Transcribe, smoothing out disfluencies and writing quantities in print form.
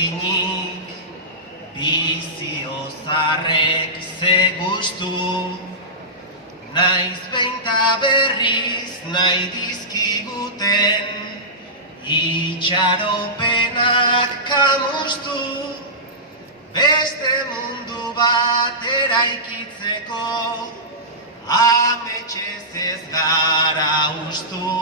ezinik, biziozarrek ze gustu, naiz beinta berriz nahi dizkiguten, itxaropenak kamustu, beste mundu bat eraikitzeko, ametsez ez gara ustu.